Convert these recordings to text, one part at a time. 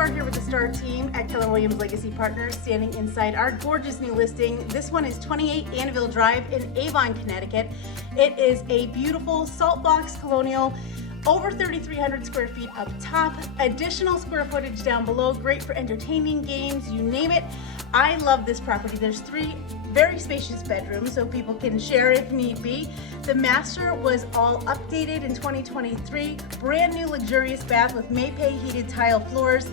Star here with the Star team at Keller Williams Legacy Partners, standing inside our gorgeous new listing. This one is 28 Anvil Drive in Avon, Connecticut. It is a beautiful Saltbox Colonial, over 3,300 square feet up top, additional square footage down below, great for entertaining, games, you name it. I love this property. There's 3 very spacious bedrooms so people can share if need be. The master was all updated in 2023. Brand new luxurious bath with Mapei heated tile floors,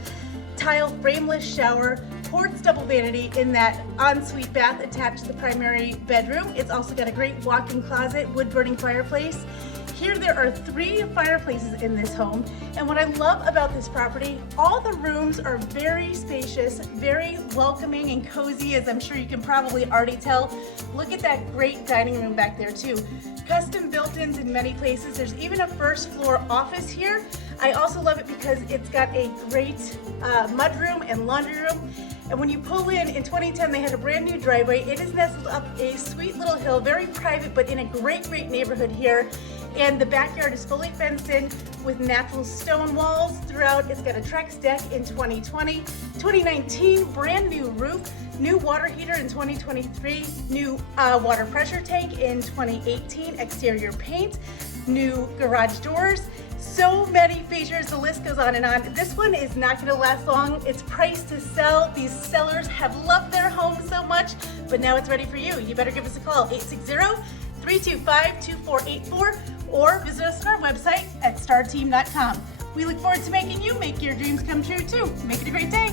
tile frameless shower, quartz double vanity in that ensuite bath attached to the primary bedroom. It's also got a great walk-in closet, wood burning fireplace. Here there are 3 fireplaces in this home, and what I love about this property, all the rooms are very spacious, very welcoming and cozy, as I'm sure you can probably already tell. Look at that great dining room back there too. Custom built-ins in many places. There's even a first floor office here. I also love it because it's got a great mudroom and laundry room. And when you pull in 2010, they had a brand new driveway. It is nestled up a sweet little hill, very private, but in a great neighborhood here. And the backyard is fully fenced in with natural stone walls throughout. It's got a trex deck in 2020. 2019, brand new roof, new water heater in 2023, new water pressure tank in 2018, exterior paint, new garage doors. So many features, the list goes on and on. This one is not going to last long. It's priced to sell. These sellers have loved their home so much, but now it's ready for you. You better give us a call, 860-325-2484, or visit us on our website at starteam.com. We look forward to making you make your dreams come true too. Make it a great day.